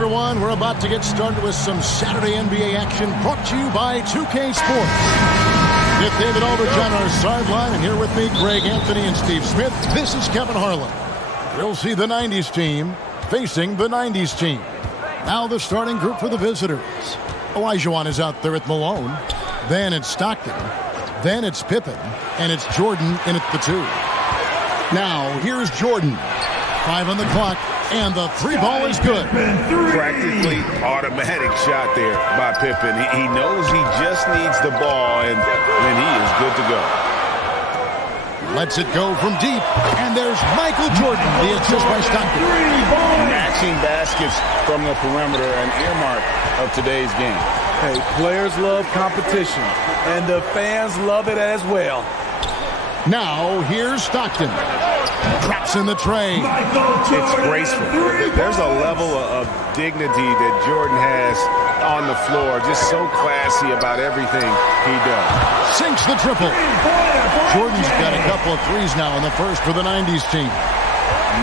everyone. We're about to get started with some Saturday NBA action brought to you by 2K Sports. With David Aldridge on our sideline, and here with me, Greg Anthony and Steve Smith. This is Kevin Harlan. We'll see the 90s team facing the 90s team. Now the starting group for the visitors. Olajuwon is out there at Malone. Then it's Stockton. Then it's Pippen. And it's Jordan in at the 2. Now, here's Jordan. 5 on the clock. And the 3 ball is good. Practically automatic shot there by Pippen. He knows he just needs the ball, and then he is good to go. Lets it go from deep. And there's Michael Jordan. The assist by Stockton. Matching baskets from the perimeter, an earmark of today's game. Hey, players love competition, and the fans love it as well. Now, here's Stockton. Drops in the tray. It's graceful. There's a level of dignity that Jordan has on the floor. Just so classy about everything he does. Sinks the triple. Jordan's got a couple of threes now in the first for the 90s team.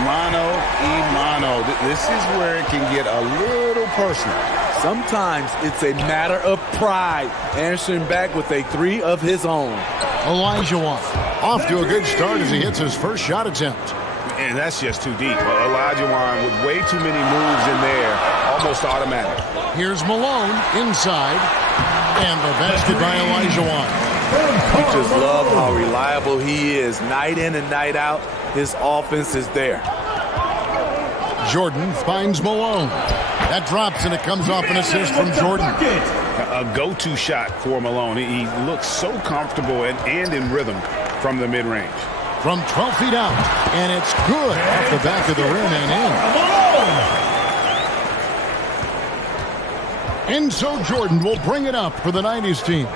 Mano a mano. This is where it can get a little personal. Sometimes it's a matter of pride, answering back with a 3 of his own. Olajuwon off to a good start as he hits his first shot attempt. And that's just too deep. Olajuwon with way too many moves in there, almost automatic. Here's Malone inside, and the basket by Olajuwon. We just love how reliable he is. Night in and night out, his offense is there. Jordan finds Malone. That drops, and it comes off an assist from Jordan. A go-to shot for Malone. He looks so comfortable and in rhythm from the mid-range. From 12 feet out, and it's good off the back of the rim and in. And so Jordan will bring it up for the 90s team.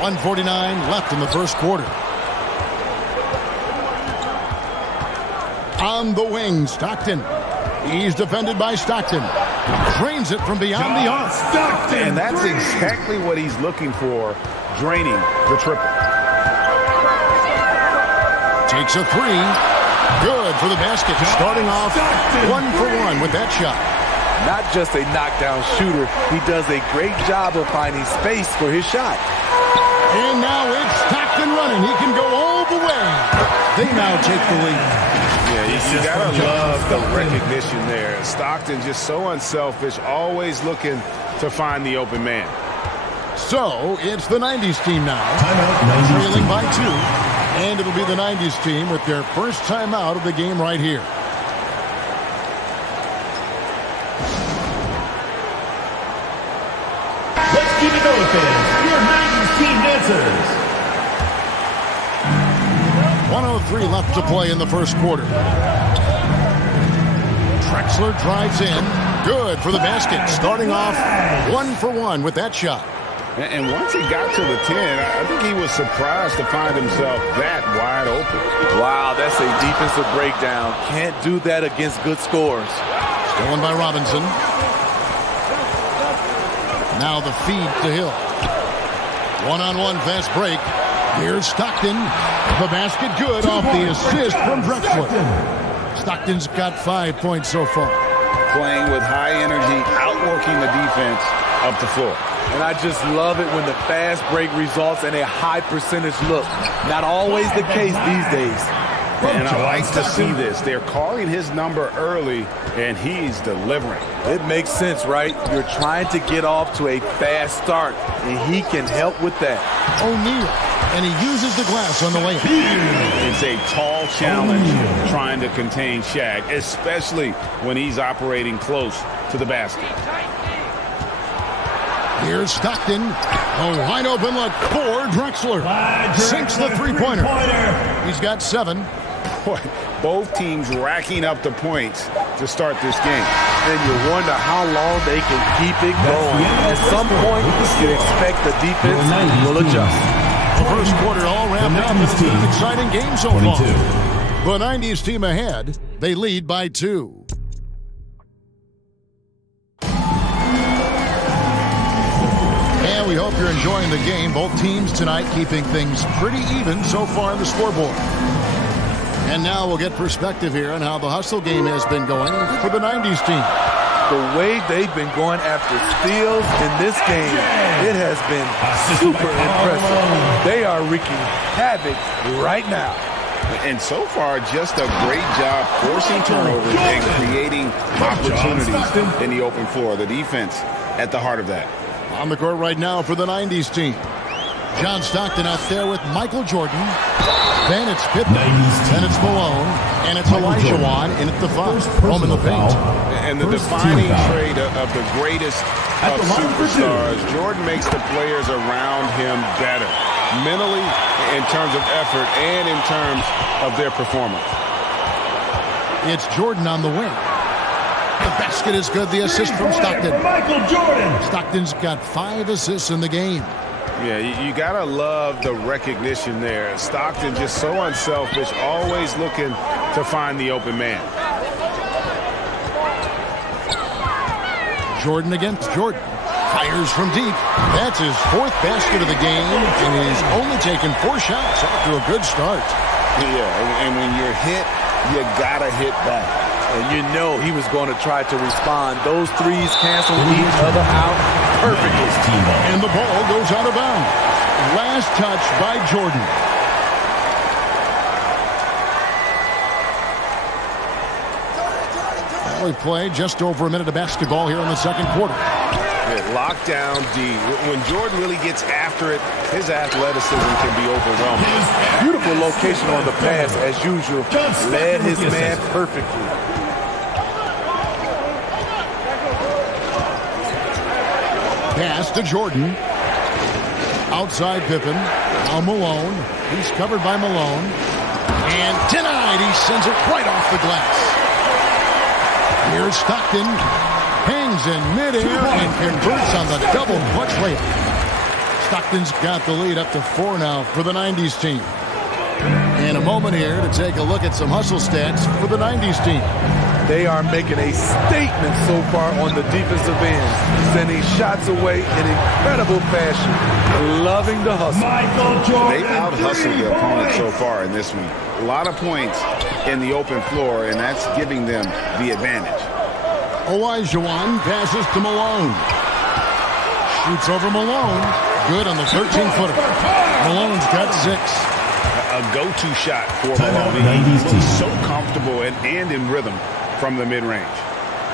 1:49 left in the first quarter. On the wing, Stockton. He's defended by Stockton. Drains it from beyond the arc. And that's exactly what he's looking for, draining the triple. Takes a 3. Good for the basket. Starting off 1 for 1 with that shot. Not just a knockdown shooter, he does a great job of finding space for his shot. And now it's Stockton running. He can go all the way. They now take the lead. Yeah, you gotta love the recognition there. Stockton just so unselfish, always looking to find the open man. So it's the 90s team now, trailing by 2, and it'll be the 90s team with their first timeout of the game right here. Let's keep it going, fans. Your 90s team dancers. 1:03 left to play in the first quarter. Drexler drives in. Good for the basket. Starting off 1 for 1 with that shot. And once he got to the 10, I think he was surprised to find himself that wide open. Wow, that's a defensive breakdown. Can't do that against good scores. Stolen by Robinson. Now the feed to Hill. One-on-one fast break. Here's Stockton. The basket good off the assist from Drexler. Stockton's got 5 points so far. Playing with high energy, outworking the defense up the floor. And I just love it when the fast break results in a high percentage look. Not always the case these days. And I like to see this. They're calling his number early, and he's delivering. It makes sense, right? You're trying to get off to a fast start, and he can help with that. O'Neal, and he uses the glass on the layup. It's a tall challenge trying to contain Shaq, especially when he's operating close to the basket. Here's Stockton. A wide open look for Drexler. Sinks the three-pointer. He's got 7. Boy, both teams racking up the points to start this game. And you wonder how long they can keep it going. At some point, you expect the defense will adjust. The first quarter all wrapped up. It's been an exciting game so far. The 90s team ahead. They lead by 2. And we hope you're enjoying the game. Both teams tonight keeping things pretty even so far on the scoreboard. And now we'll get perspective here on how the hustle game has been going for the 90s team. The way they've been going after steals in this game, it has been super impressive. They are wreaking havoc right now. And so far, just a great job forcing turnovers and creating opportunities in the open floor. The defense at the heart of that. On the court right now for the 90s team. John Stockton out there with Michael Jordan. Then it's Pippen. Then it's Malone. And it's Olajuwon in at the first. Home in the paint. And the defining trait of the greatest of superstars, Jordan makes the players around him better. Mentally, in terms of effort, and in terms of their performance. It's Jordan on the wing. The basket is good. The assist from Stockton. Michael Jordan. Stockton's got 5 assists in the game. Yeah, you gotta love the recognition there. Stockton just so unselfish, always looking to find the open man. Jordan against Jordan. Fires from deep. That's his 4th basket of the game, and he's only taken 4 shots after a good start. Yeah, and when you're hit, you gotta hit back. And you know he was going to try to respond. Those threes cancel each other out perfectly. And the ball goes out of bounds. Last touch by Jordan. We play just over a minute of basketball here in the second quarter. Lockdown D. When Jordan really gets after it, his athleticism can be overwhelming. Beautiful location on the pass as usual. Led his man perfectly. Pass to Jordan. Outside Pippen. Now Malone. He's covered by Malone. And denied. He sends it right off the glass. Here's Stockton. Hangs in midair and converts on the double clutch layup. Stockton's got the lead up to 4 now for the 90s team. And a moment here to take a look at some hustle stats for the 90s team. They are making a statement so far on the defensive end, sending shots away in incredible fashion, loving the hustle. Michael Jordan. They've out-hustled their opponent so far in this one. A lot of points in the open floor, and that's giving them the advantage. Olajuwon passes to Malone. Shoots over Malone. Good on the 13-footer. Malone's got 6. A go-to shot for Malone. He looks so comfortable and in rhythm from the mid-range.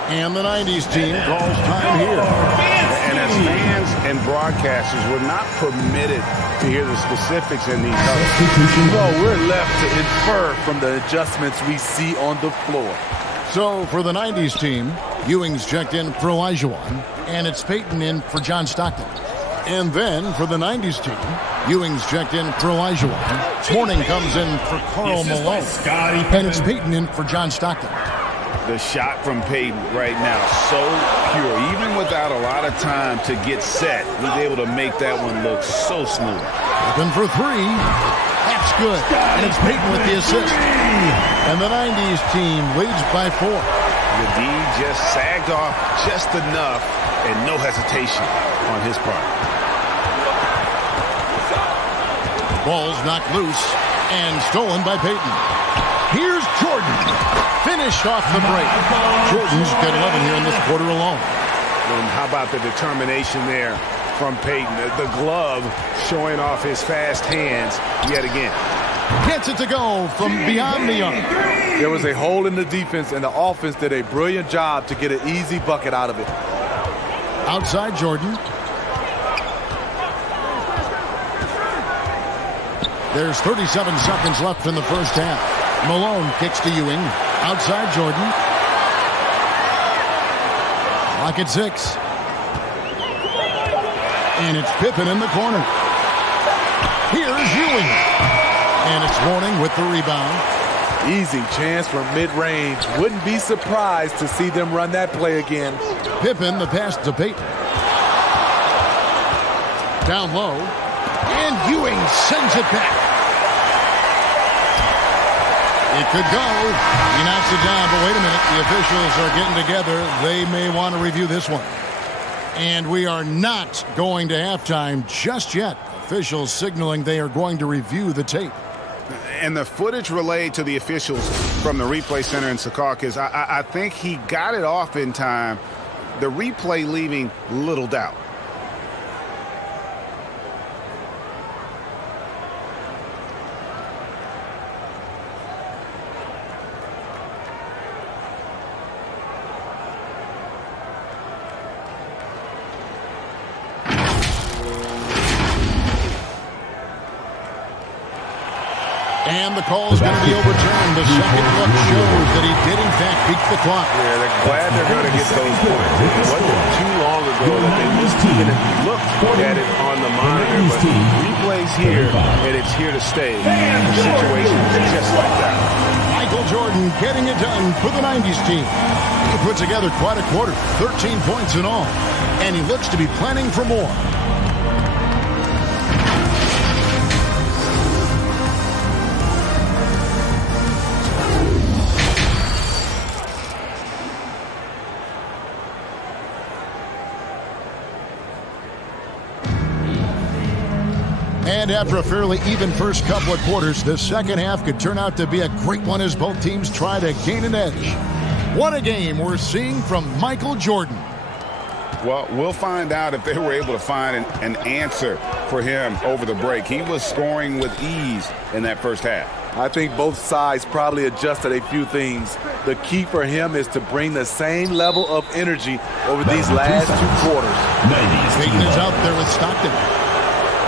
And the 90s team calls time here. And as fans and broadcasters, we're not permitted to hear the specifics in these huddles. No, we're left to infer from the adjustments we see on the floor. So for the 90s team, Ewing's checked in for Olajuwon, and it's Payton in for John Stockton. And then for the 90s team, Ewing's checked in for Olajuwon. Mourning comes in for Karl Malone. And it's Payton in for John Stockton. The shot from Payton right now, so pure. Even without a lot of time to get set, he's able to make that one look so smooth. Open for 3. That's good. And it's Payton with the assist. And the 90s team leads by 4. The D just sagged off just enough and no hesitation on his part. Ball's knocked loose and stolen by Payton. Here's Jordan. Finished off the break. Jordan's got 11 here in this quarter alone. And how about the determination there from Payton? The glove showing off his fast hands yet again. Gets it to go from beyond the arc. There was a hole in the defense, and the offense did a brilliant job to get an easy bucket out of it. Outside Jordan. There's 37 seconds left in the first half. Malone kicks to Ewing. Outside Jordan. Clock at 6. And it's Pippen in the corner. Here's Ewing. And it's Mourning with the rebound. Easy chance from mid-range. Wouldn't be surprised to see them run that play again. Pippen, the pass to Payton. Down low. And Ewing sends it back. It could go. He knocks it down, but wait a minute. The officials are getting together. They may want to review this one. And we are not going to halftime just yet. Officials signaling they are going to review the tape. And the footage relayed to the officials from the replay center in Secaucus, I think he got it off in time. The replay leaving little doubt. And the call is going to be overturned. The second look shows that he did, in fact, beat the clock. Yeah, they're glad they're going to get those points. It wasn't too long ago that they even looked at it on the monitor, but replays here, and it's here to stay. The situation is just like that. Michael Jordan getting it done for the 90s team. He put together quite a quarter, 13 points in all, and he looks to be planning for more. And after a fairly even first couple of quarters, the second half could turn out to be a great one as both teams try to gain an edge. What a game we're seeing from Michael Jordan. Well, we'll find out if they were able to find an answer for him over the break. He was scoring with ease in that first half. I think both sides probably adjusted a few things. The key for him is to bring the same level of energy over these last two quarters. Payton is out there with Stockton.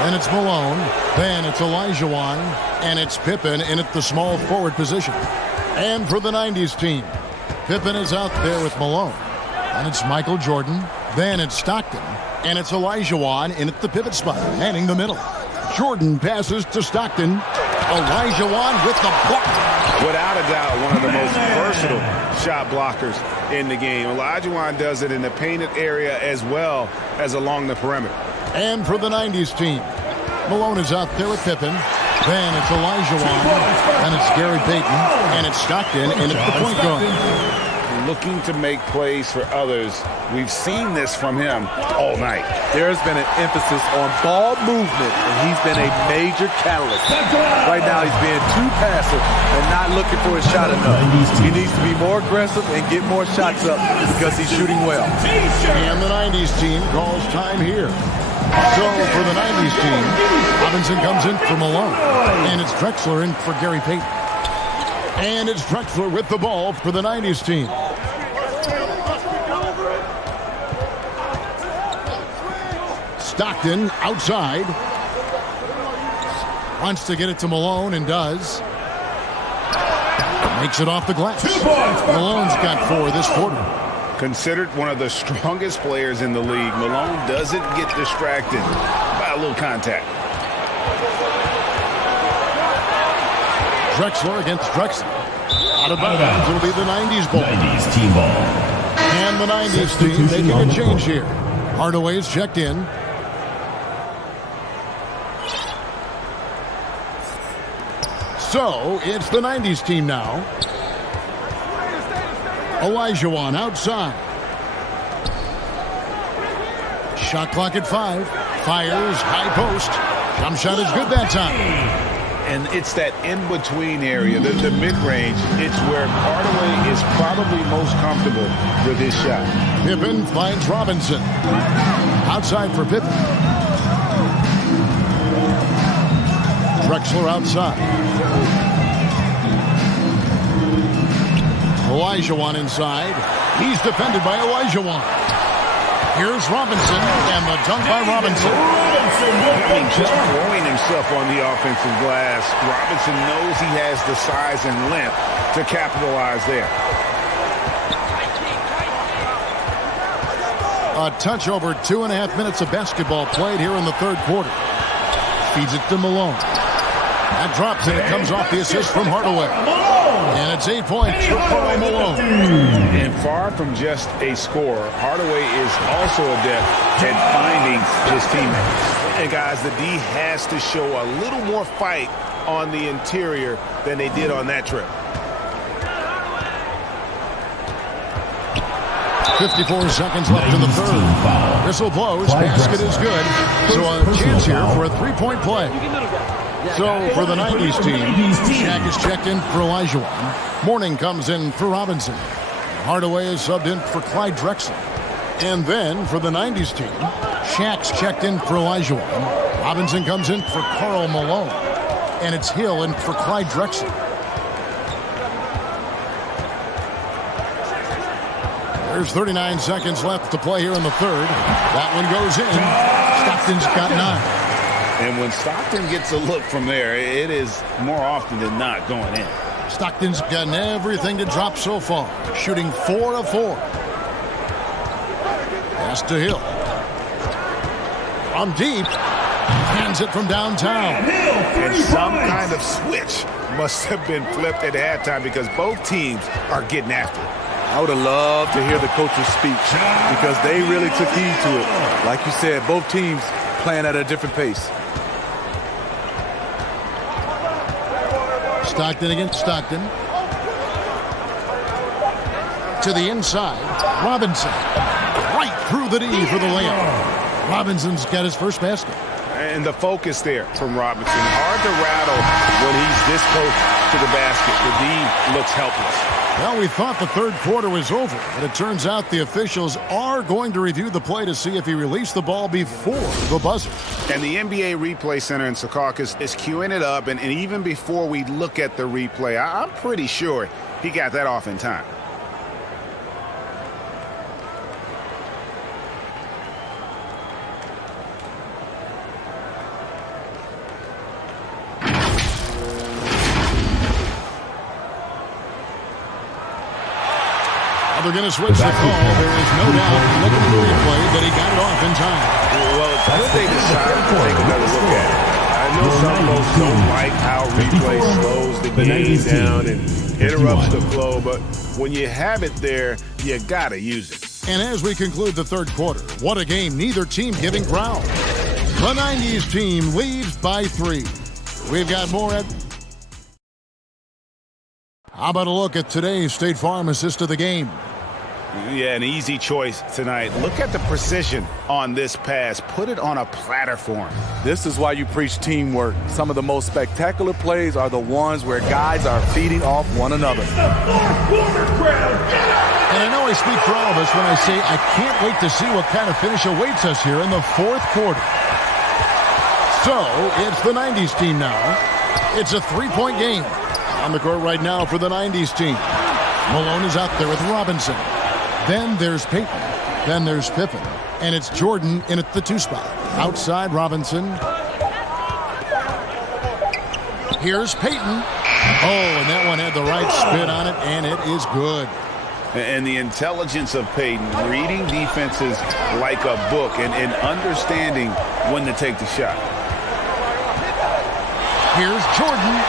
Then it's Malone. Then it's Olajuwon. And it's Pippen in at the small forward position. And for the 90s team, Pippen is out there with Malone. And it's Michael Jordan. Then it's Stockton. And it's Olajuwon in at the pivot spot, manning the middle. Jordan passes to Stockton. Olajuwon with the block. Without a doubt, one of the most versatile shot blockers in the game. Olajuwon does it in the painted area as well as along the perimeter. And for the 90s team, Malone is out there with Pippen. Then it's Olajuwon. Then it's Gary Payton. And it's Stockton in at the point guard. Looking to make plays for others. We've seen this from him all night. There's been an emphasis on ball movement, and he's been a major catalyst. Right now, he's being too passive and not looking for a shot enough. He needs to be more aggressive and get more shots up because he's shooting well. And the 90s team calls time here. So for the 90s team, Robinson comes in for Malone. And it's Drexler in for Gary Payton. And it's Drexler with the ball for the 90s team. Stockton outside. Wants to get it to Malone and does. Makes it off the glass. Malone's got 4 this quarter. Considered one of the strongest players in the league, Malone doesn't get distracted by a little contact. Drexler against Drexler. Out of bounds. It'll be the 90s ball. 90s team ball. And the 90s team making a change here. Hardaway's checked in. So it's the 90s team now. Olajuwon outside. Shot clock at 5. Fires, high post. Jump shot is good that time. And it's that in-between area, the mid-range. It's where Hardaway is probably most comfortable with his shot. Pippen finds Robinson. Outside for Pippen. Drexler outside. Olajuwon inside. He's defended by Olajuwon. Here's Robinson, and the dunk by Robinson. Just throwing himself on the offensive glass. Robinson knows he has the size and length to capitalize there. A touch over 2.5 minutes of basketball played here in the third quarter. Feeds it to Malone. That drops, and it comes off the assist from Hardaway. And it's 8 points for Karl Malone. And far from just a scorer, Hardaway is also adept at finding his teammates. And guys, the D has to show a little more fight on the interior than they did on that trip. 54 seconds left in the third. Whistle blows. Basket is good. So a chance here for a 3-point play. So for the 90s team, Shaq is checked in for Olajuwon. Mourning comes in for Robinson. Hardaway is subbed in for Clyde Drexler. And then for the 90s team, Shaq's checked in for Olajuwon. Robinson comes in for Karl Malone. And it's Hill in for Clyde Drexler. There's 39 seconds left to play here in the third. That one goes in. Stockton's got 9. And when Stockton gets a look from there, it is more often than not going in. Stockton's gotten everything to drop so far, shooting 4 of 4. Pass to Hill. From deep, hands it from downtown. And some kind of switch must have been flipped at halftime because both teams are getting after it. I would have loved to hear the coach's speech because they really took heed to it. Like you said, both teams playing at a different pace. Stockton against Stockton. To the inside, Robinson. Right through the D for the layup. Robinson's got his first basket. And the focus there from Robinson. Hard to rattle when he's this close to the basket. The D looks helpless. Well, we thought the third quarter was over, but it turns out the officials are going to review the play to see if he released the ball before the buzzer. And the NBA Replay Center in Secaucus is queuing it up, and even before we look at the replay, I'm pretty sure he got that off in time. They're going to switch the call. There is no doubt, looking at the replay, that he got it off in time. Well, it's good they decided to take another look at it. I know some folks don't like how replay slows the game down and interrupts the flow, but when you have it there, you got to use it. And as we conclude the third quarter, what a game, neither team giving ground. The 90s team leads by 3. We've got more at... How about a look at today's State Farm assist of the game? Yeah, an easy choice tonight. Look at the precision on this pass. Put it on a platter for him. This is why you preach teamwork. Some of the most spectacular plays are the ones where guys are feeding off one another. And I know I speak for all of us when I say I can't wait to see what kind of finish awaits us here in the fourth quarter. So, it's the 90s team now. It's a 3-point game. On the court right now for the 90s team. Malone is out there with Robinson. Then there's Payton. Then there's Pippen. And it's Jordan in at the 2 spot. Outside Robinson. Here's Payton. Oh, and that one had the right spin on it, and it is good. And the intelligence of Payton, reading defenses like a book and understanding when to take the shot. Here's Jordan.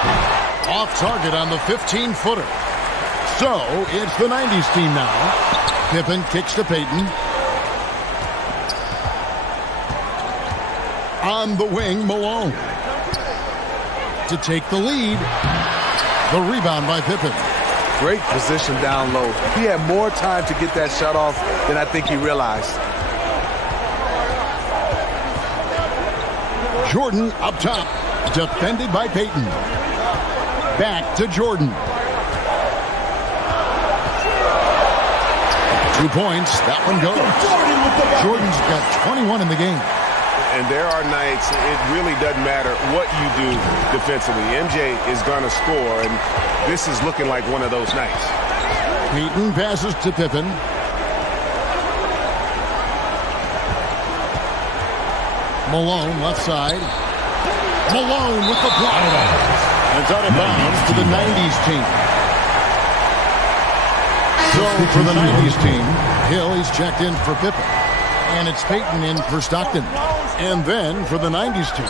Off target on the 15-footer. So, it's the 90s team now. Pippen kicks to Payton. On the wing, Malone. To take the lead. The rebound by Pippen. Great position down low. He had more time to get that shot off than I think he realized. Jordan up top. Defended by Payton. Back to Jordan. 2 points. That one goes. Jordan's got 21 in the game. And there are nights it really doesn't matter what you do defensively. MJ is going to score, and this is looking like one of those nights. Payton passes to Pippen. Malone left side. Malone with the block. It's out of bounds to the 90s team. So for the 90s team, Hill, he's checked in for Pippen. And it's Payton in for Stockton. And then for the 90s team,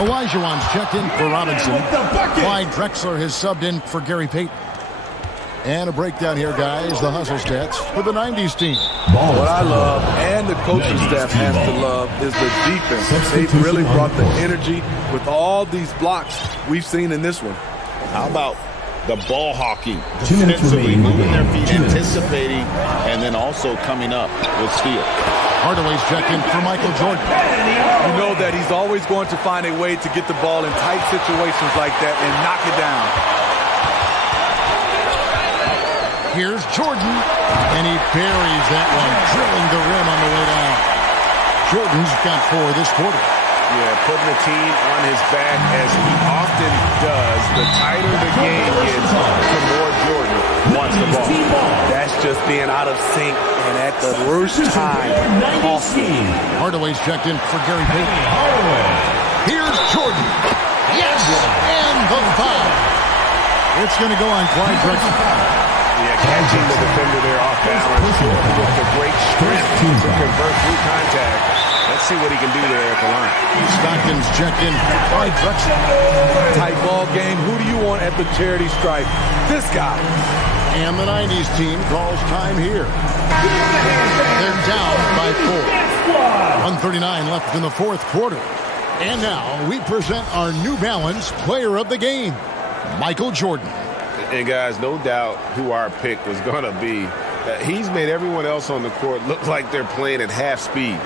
Olajuwon's checked in for Robinson. Clyde Drexler has subbed in for Gary Payton. And a breakdown here, guys, the hustle stats for the 90s team. What I love, and the coaching staff has to love, is the defense. They've really brought the energy with all these blocks we've seen in this one. How about the ball hawking, 2 minutes defensively, remaining. moving their feet, 2 minutes. anticipating, and then also coming up with steals. Hardaway's checked in for Michael Jordan. You know that he's always going to find a way to get the ball in tight situations like that and knock it down. Here's Jordan, and he buries that one, drilling the rim on the way down. Jordan's got 4 this quarter. Yeah, putting the team on his back as he often does. The tighter the game gets, the more Jordan wants the ball. That's just being out of sync and at the worst time. Hardaway's checked in for Gary Payton. Here's Jordan. Yes, and the foul. It's going to go on Clyde Drexler. Yeah, catching the defender there off balance with the great strength to convert through contact. Let's see what he can do there at the line. Stockton's checked in for Clyde Drexler. Tight ball game. Who do you want at the charity stripe? This guy. And the 90s team calls time here. They're down by 4. 1:39 left in the fourth quarter. And now we present our New Balance Player of the Game, Michael Jordan. And guys, no doubt who our pick was going to be. He's made everyone else on the court look like they're playing at half speed.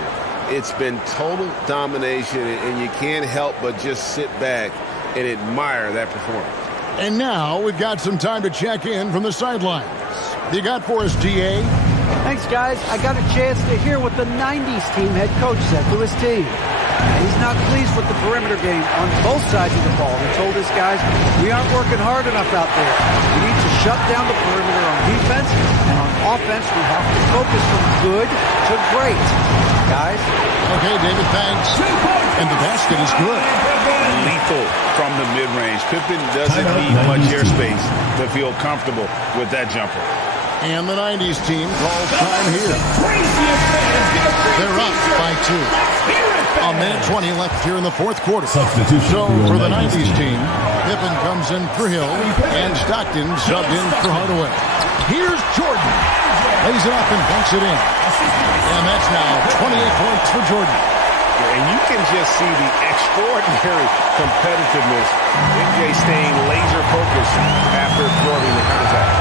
It's been total domination, and you can't help but just sit back and admire that performance. And now we've got some time to check in from the sidelines. You got for us, GA? Thanks, guys. I got a chance to hear what the 90s team head coach said to his team. He's not pleased with the perimeter game on both sides of the ball. He told his guys, we aren't working hard enough out there. We need to shut down the perimeter on defense, and on offense, we have to focus from good to great. Guys? Okay, David, thanks. And the basket is good. Lethal from the mid-range. Pippen doesn't need much airspace to feel comfortable with that jumper. And the 90s team calls time here. They're up by 2. A minute 20 left here in the fourth quarter. Substitution So for for the 90s 90s team, Pippen comes in for Hill, and Stockton subbed in for Hardaway. Here's Jordan. Lays it up and bunks it in. And that's now 28 points for Jordan. And you can just see the extraordinary competitiveness. MJ staying laser focused after absorbing the contact.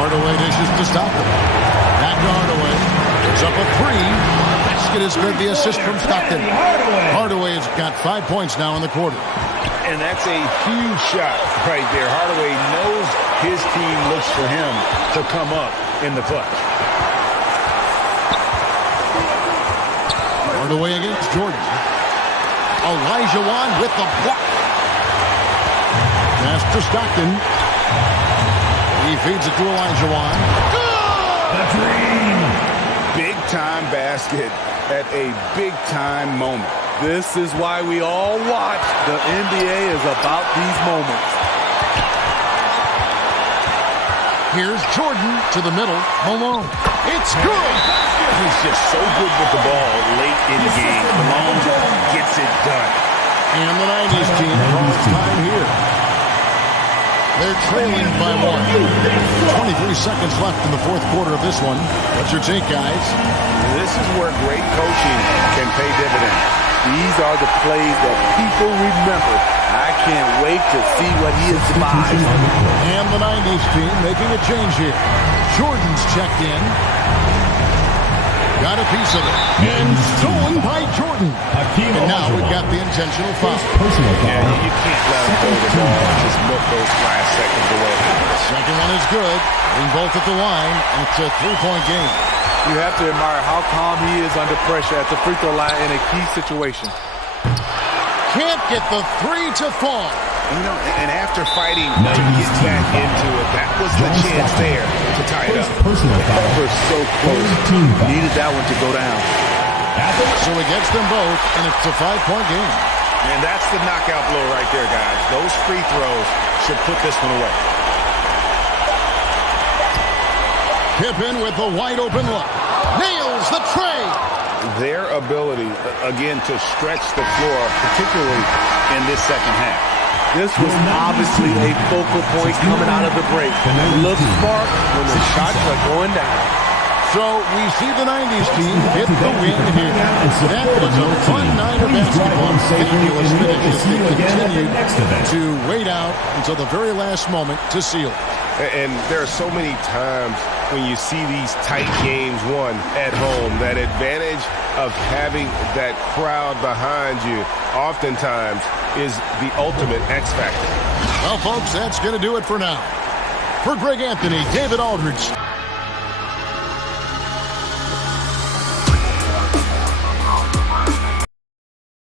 Hardaway dishes to Stockton. Back to Hardaway. It's up a 3. Basket is good. The assist from Stockton. Hardaway has got 5 points now in the quarter. And that's a huge shot right there. Hardaway knows his team looks for him to come up in the clutch. Hardaway against Jordan. Elijah Wan with the block. Pass to Stockton. He feeds it to Elijah Wan. Big-time basket at a big-time moment. This is why we all watch. The NBA is about these moments. Here's Jordan to the middle. Malone. It's good. He's just so good with the ball late in the game. Malone gets it done. And the 90s team calls time here. They're trailing by 1. 23 seconds left in the fourth quarter of this one. What's your take, guys? This is where great coaching can pay dividends. These are the plays that people remember. I can't wait to see what he is devised. And the 90s team making a change here. Jordan's checked in. Got a piece of it. And stolen by Jordan. And now we've got the intentional foul. Yeah, you can't let him throw the ball and just milk those last seconds away. Second one is good. Being both at the line, and it's a 3-point game. You have to admire how calm he is under pressure at the free throw line in a key situation. Can't get the 3 to fall. You know, and after fighting to get back into it, that was the chance there to tie it up. We're so close. Needed that one to go down. So he gets them both, and it's a 5-point game. And that's the knockout blow right there, guys. Those free throws should put this one away. Pippen with the wide-open look. Nails the tray. Their ability, again, to stretch the floor, particularly in this second half. This was obviously a focal point coming out of the break. Look smart when the shots are going down. So we see the 90s team get the win here. That was a fun night of basketball. Fabulous finish as they continued to wait out until the very last moment to seal it. And there are so many times when you see these tight games won at home, that advantage of having that crowd behind you oftentimes is the ultimate X factor. Well, folks, that's going to do it for now. For Greg Anthony, David Aldridge.